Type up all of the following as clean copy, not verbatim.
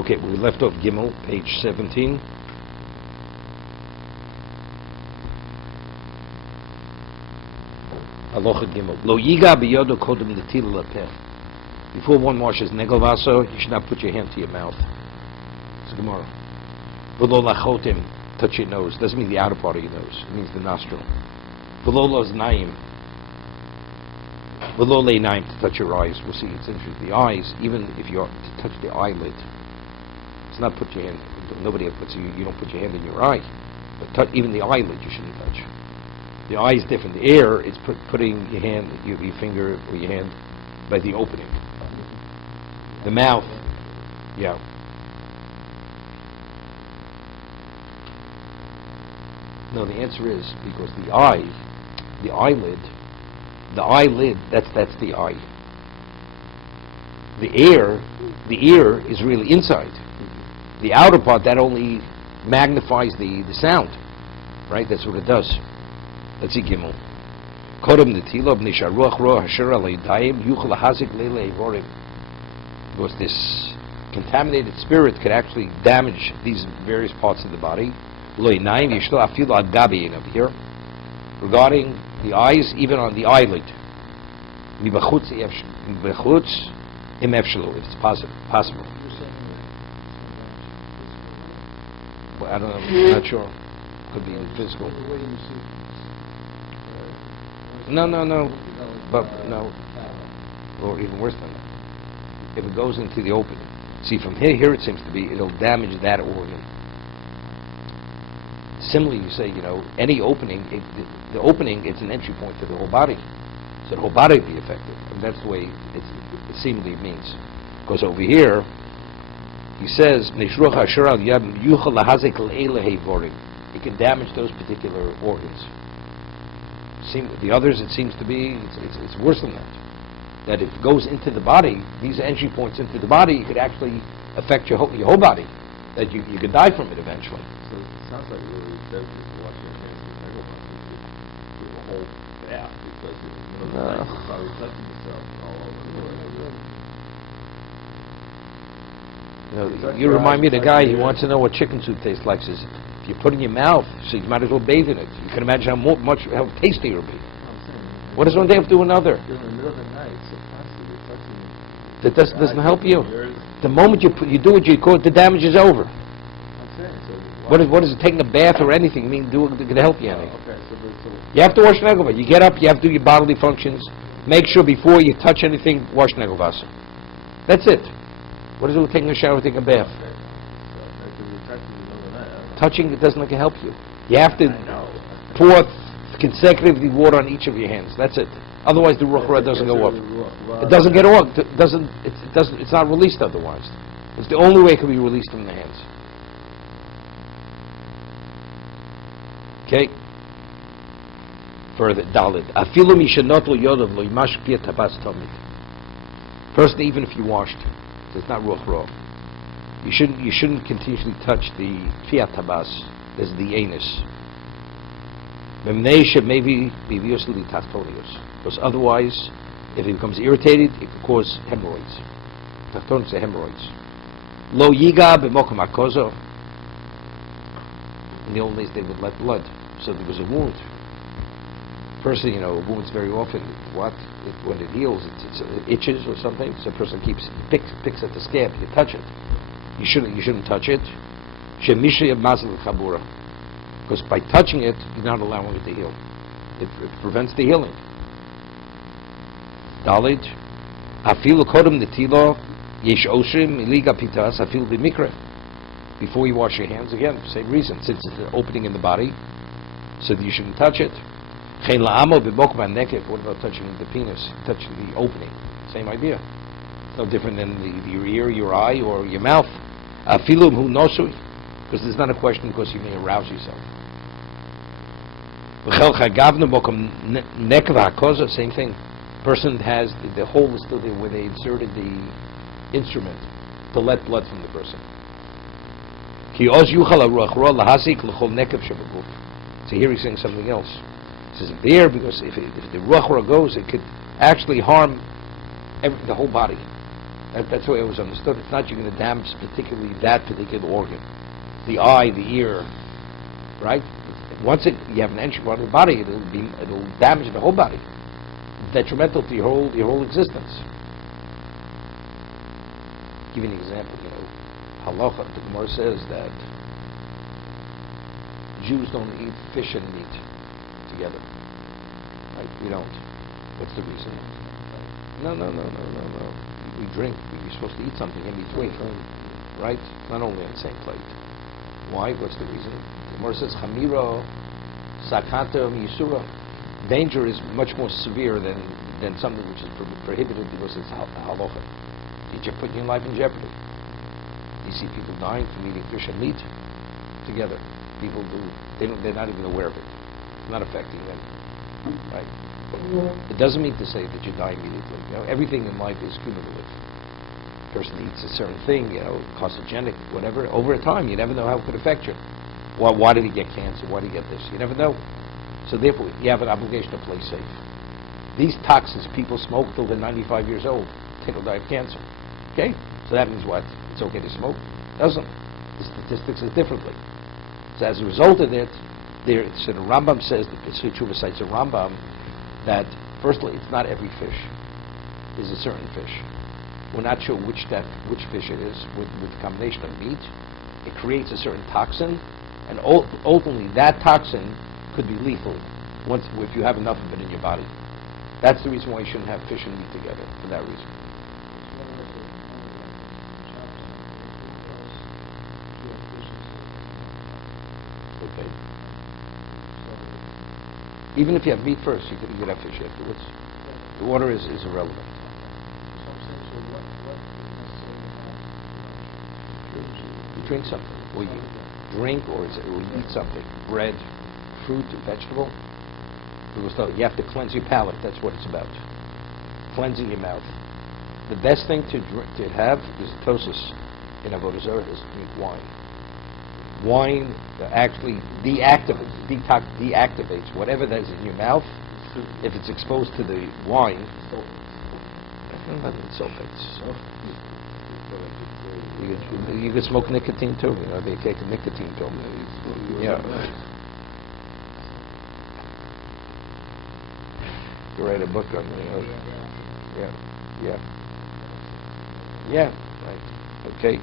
Okay, we left off Gimel, page 17. Aloha Gimel. Lo yiga biyodo kodem netil lepech. Before one washes negel vaso, you should not put your hand to your mouth. It's a Gemara. V'lo lachotim, touch your nose. Doesn't mean the outer part of your nose. It means the nostril. V'lo loznaim. V'lo leinaim, to touch your eyes. We'll see, it's interesting. The eyes, even if you are to touch the eyelid, it's not put your hand, nobody puts you don't put your hand in your eye. But even the eyelid you shouldn't touch. The eye is different. The air is putting your hand, your finger or your hand by the opening. The mouth, yeah. No, the answer is because the eyelid, that's the eye. The ear is really inside. The outer part, that only magnifies the sound, right? That's what it does. Let's see Gimel. Kodem netila b'nei sharuach roh asher aleidayim yuchal hazik leile evorim. Because this contaminated spirit could actually damage these various parts of the body. Lo inayim yishlo afilu ad gabein over here. Regarding the eyes, even on the eyelid. Mibachutz im efshelu. It's possible. Well, I don't know. I'm not sure. Could be physical. No. But no. Or even worse than that. If it goes into the opening. See, from here it seems to be, it'll damage that organ. Similarly, you say, any opening, the opening, it's an entry point to the whole body. So the whole body will be affected. And that's the way it seemingly means. Because over here, he says, it can damage those particular organs. The others, it seems to be, it's worse than that. That if it goes into the body, these entry points into the body, it could actually affect your whole body. That you could die from it eventually. So it sounds like really says washing your hands with negel do a whole bath because you're probably touching yourself all over. You remind me of the guy who wants to know what chicken soup tastes like. Says, if you put it in your mouth, so you might as well bathe in it. You can imagine how tasty it will be. What does one day have to do another? You're in the middle of the night, so constantly you're touching. That doesn't help you. The moment you do what you call it, the damage is over. What is it? Taking a bath or anything mean? Going to help you any? You have to wash negel. You get up, you have to do your bodily functions. Make sure before you touch anything, wash negel vasa. That's it. What is it with taking a shower, taking a bath? Touching it doesn't help you. You have to pour consecutively water on each of your hands. That's it. Otherwise, the ruach ra doesn't go up. It doesn't get off. It's not released otherwise. It's the only way it can be released from the hands. Okay. Further, Dalit. Afilu mishanotlo yodav lo yimash pia tabas tomid. First, even if you washed, it's not ruach ra. You shouldn't continuously touch the pia tabas. There's the anus. Because otherwise, if it becomes irritated, it could cause hemorrhoids. Tachtonis are hemorrhoids. Lo yiga b'mokum hakozo. In the old days, they would let blood. So there was a wound. First thing, wounds very often, when it heals, it itches or something. So a person picks at the scab. You touch it. You shouldn't touch it. Shemisha mazal chabura. Because by touching it, you're not allowing it to heal. It prevents the healing. Dalid, afilu kodem netilo yesh oshrim miliga pitas afilu b'mikra. Before you wash your hands, again, same reason, since it's an opening in the body, so that you shouldn't touch it. Chen la'amo b'mokma nekef. What about touching the penis, touching the opening? Same idea. No different than your ear, your eye, or your mouth. Afilu hu nosui, because there's not a question because you may arouse yourself. Same thing. Person has the hole is still there where they inserted the instrument to let blood from the person. So here he's saying something else. He says there because if the ruach ra goes, it could actually harm the whole body. That's the way it was understood. It's not you're going to damage particularly that particular organ, the eye, the ear, right? Once you have an entry part of the body, it'll damage the whole body, detrimental to your whole existence. Give you an example. Halacha, the Gemara says that Jews don't eat fish and meat together. Right? We don't. What's the reason? No. We drink. We're supposed to eat something in between, right? Not only on the same plate. Why? What's the reason? The Gemara says, Chamira, Sakata, Yisura. Danger is much more severe than something which is prohibited because it's halacha. You're putting your life in jeopardy. You see people dying from eating fish and meat together. People do. They're not even aware of it. It's not affecting them. Right? It doesn't mean to say that you die immediately. Everything in life is cumulative. A person eats a certain thing, carcinogenic, whatever. Over time, you never know how it could affect you. Why did he get cancer? Why did he get this? You never know. So therefore, you have an obligation to play safe. These toxins, people smoke till they're 95 years old. They don't die of cancer. Okay? So that means what? It's okay to smoke? Doesn't. The statistics is differently. So as a result of it, so the Rambam says, the Pesach Tshuva cites a Rambam, that firstly, it's not every fish. There's a certain fish. We're not sure which fish it is. With the combination of meat, it creates a certain toxin, and ultimately that toxin could be lethal if you have enough of it in your body. That's the reason why you shouldn't have fish and meat together, for that reason. Okay. Even if you have meat first, you could have fish afterwards. The water is irrelevant. You drink something, or you drink, or you eat something, bread, fruit, vegetable. You have to cleanse your palate. That's what it's about. Cleansing your mouth. The best thing to have is tosis in Avodah Zarah is to drink wine. Wine actually deactivates whatever that is in your mouth. If it's exposed to the wine, sulfates. You could smoke nicotine too. They take a nicotine pill. Yeah. You write a book on Yeah. Right. Okay.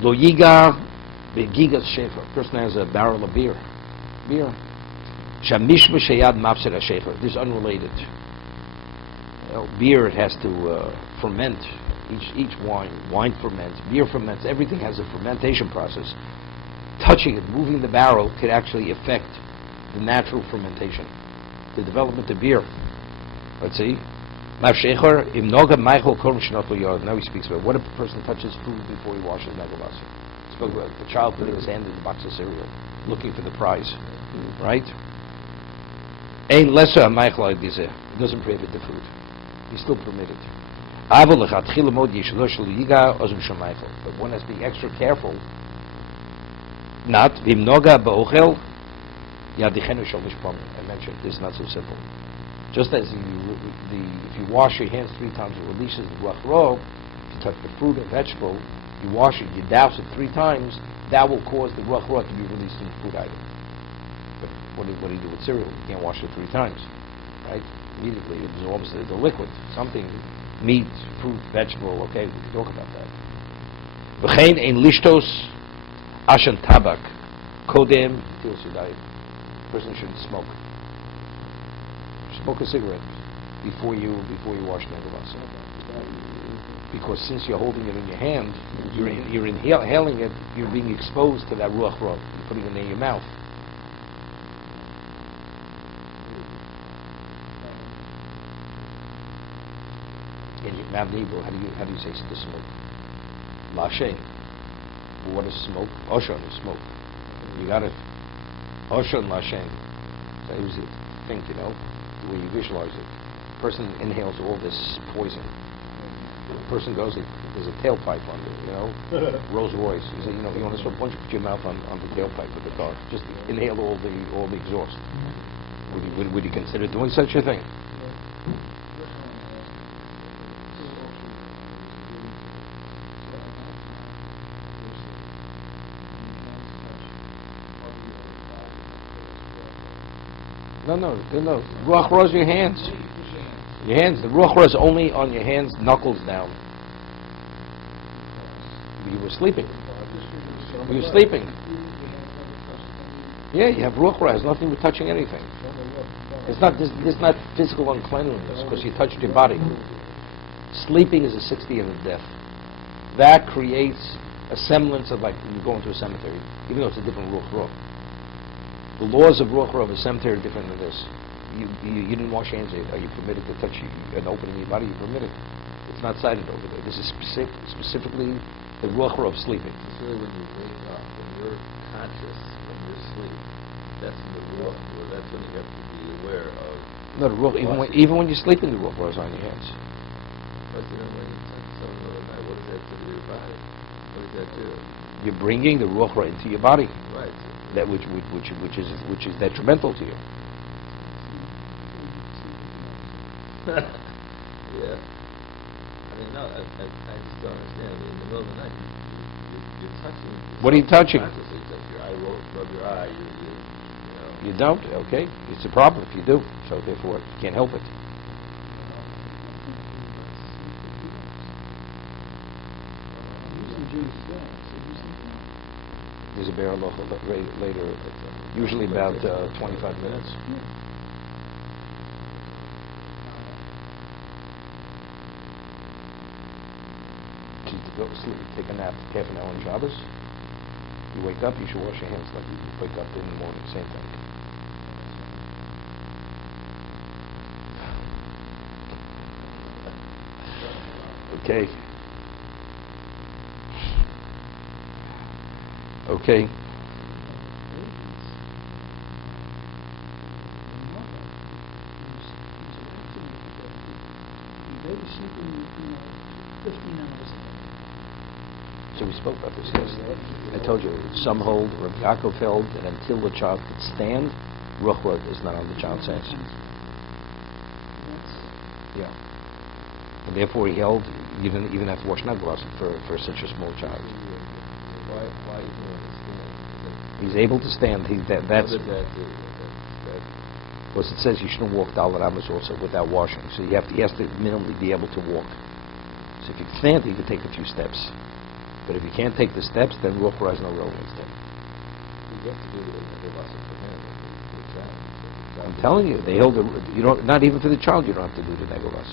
Lo yiga begigas shefer. Person has a barrel of beer. Shamish v'sheyad mafsed shefer. This is unrelated. Beer has to ferment. Each wine ferments. Beer ferments. Everything has a fermentation process. Touching it, moving the barrel, could actually affect the natural fermentation, the development of beer. Let's see. Now he speaks about what if a person touches food before he washes Nagavasa. He spoke about the child putting his hand in the box of cereal, looking for the prize. Right? It doesn't prohibit the food. He's still permitted. But one has to be extra careful. Not I mentioned this is not so simple. Just as if you wash your hands 3 times, it releases the ruach ra. If you touch the fruit or vegetable, you wash it, you douse it 3 times, that will cause the ruach ra to be released in the food item. But what do you do with cereal? You can't wash it 3 times, right? Immediately it absorbs the liquid. Something, meat, fruit, vegetable, okay, we can talk about that. V'chein ein lishtos ashan tabak kodem til sudai. Person shouldn't smoke. Smoke a cigarette before you wash Nagavasa. Because since you're holding it in your hand, you're inhaling it, you're being exposed to that ruach ra. You're putting it in your mouth. In your mouth, how do you say to smoke? Lashem. What is smoke? Oshan is smoke. You got it. Oshan Lashem. So it was a thing, the way you visualize it. The person inhales all this poison. The person goes, there's a tailpipe under, Rolls Royce. You say, you want to put your mouth on the tailpipe of the car. Just inhale all the exhaust. Would you consider doing such a thing? No. Ruach Ra is your hands. Your hands. The Ruach Ra is only on your hands, knuckles down. You were sleeping. You were sleeping. Yeah, you have Ruach Ra. It has nothing with touching anything. It's not. There's not physical uncleanliness because you touched your body. Sleeping is a 60th of death. That creates a semblance of like you go into a cemetery, even though it's a different Ruach Ra. The laws of Ruach Ra of a cemetery are different than this. You didn't wash your hands. Are you permitted to touch an opening in your body? You're permitted. It's not cited over there. This is specifically the Ruach Ra of sleeping. It's really when you wake up, when you're conscious from your sleep, that's the Ruach Ra. That's when you have to be aware of. No, the Ruach, even when you're sleeping, the Ruach Ra is on your hands. But you know, when you touch someone the other night, what does that do to your body? What does that do? You're bringing the Ruach Ra into your body. Right. That which is detrimental to you. Yeah. I mean, no, I just don't understand. In the middle of the night, you're touching. What are you touching? Consciously, you touch your eye, rub your eye. You know. You don't? Okay. It's a problem if you do. So therefore, you can't help it. There's a bear later, usually about 25 minutes. To go to sleep, take a nap, half an hour on Shabbos. You wake up, you should wash your hands like you wake up in the morning, same thing. Okay. Okay. So we spoke about this yesterday. I told you, some hold, Rabbi Yaakov held, that until the child could stand, Ruach Ra is not on the child's hands. Yeah. And therefore he held, you didn't even have to wash naglas for such a small child. Why is he on the stand? He's able to stand. That's because it says you shouldn't walk Dalet Amos also without washing. So he has to minimally be able to walk. So if you can stand, you can take a few steps. But if you can't take the steps, then Ruach Ra has no relevance to him. You have to do the naglas for him. I'm telling you, they held you don't. Not even for the child, you don't have to do the naglas.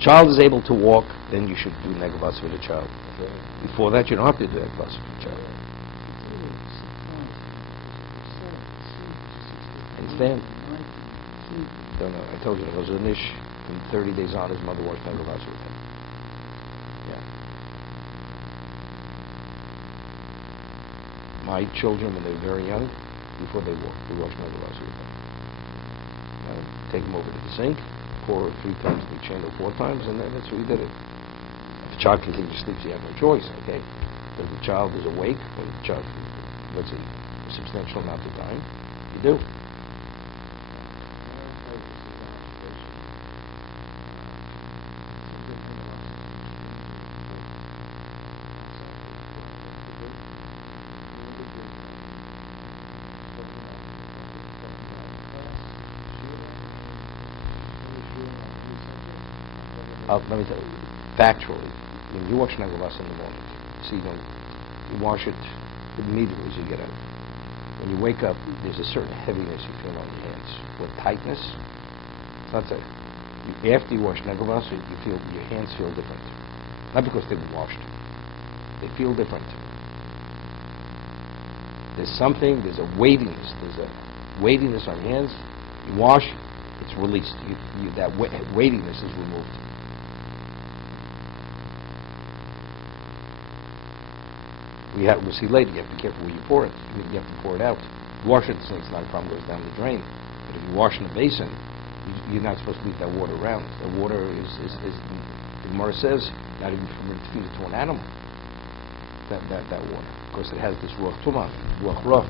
Child is able to walk, then you should do naglas for the child. Okay. Before that, you don't have to do naglas for the child. And stand. Don't know. I told you, it was a nish. From 30 days on, his mother washed naglas with him. Yeah. My children, when they're very young, before they walk, we wash naglas with them. Take them over to the sink, pour 3 times each hand or 4 times, and then that's what we did it. If the child continues to sleep, so you have no choice, okay? But if the child is awake, or the child, let's say, a substantial amount of time, you do. Let me tell you, factually, when you wash naglas in the morning, see, you wash it immediately as you get up. When you wake up, there's a certain heaviness you feel on your hands. With tightness, it's not that. After you wash naglas, you feel your hands feel different. Not because they were washed. They feel different. There's a weightiness. There's a weightiness on your hands. You wash, it's released. That weightiness is removed. We'll see later. You have to be careful where you pour it. You have to pour it out. Wash it so it's not a problem, goes down the drain. But if you wash in a basin, you're not supposed to leave that water around. The water is the Gemara says, not even permitted to feed it to an animal. That water, because it has this ruach tumah, ruach ra.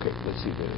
Okay, let's see the.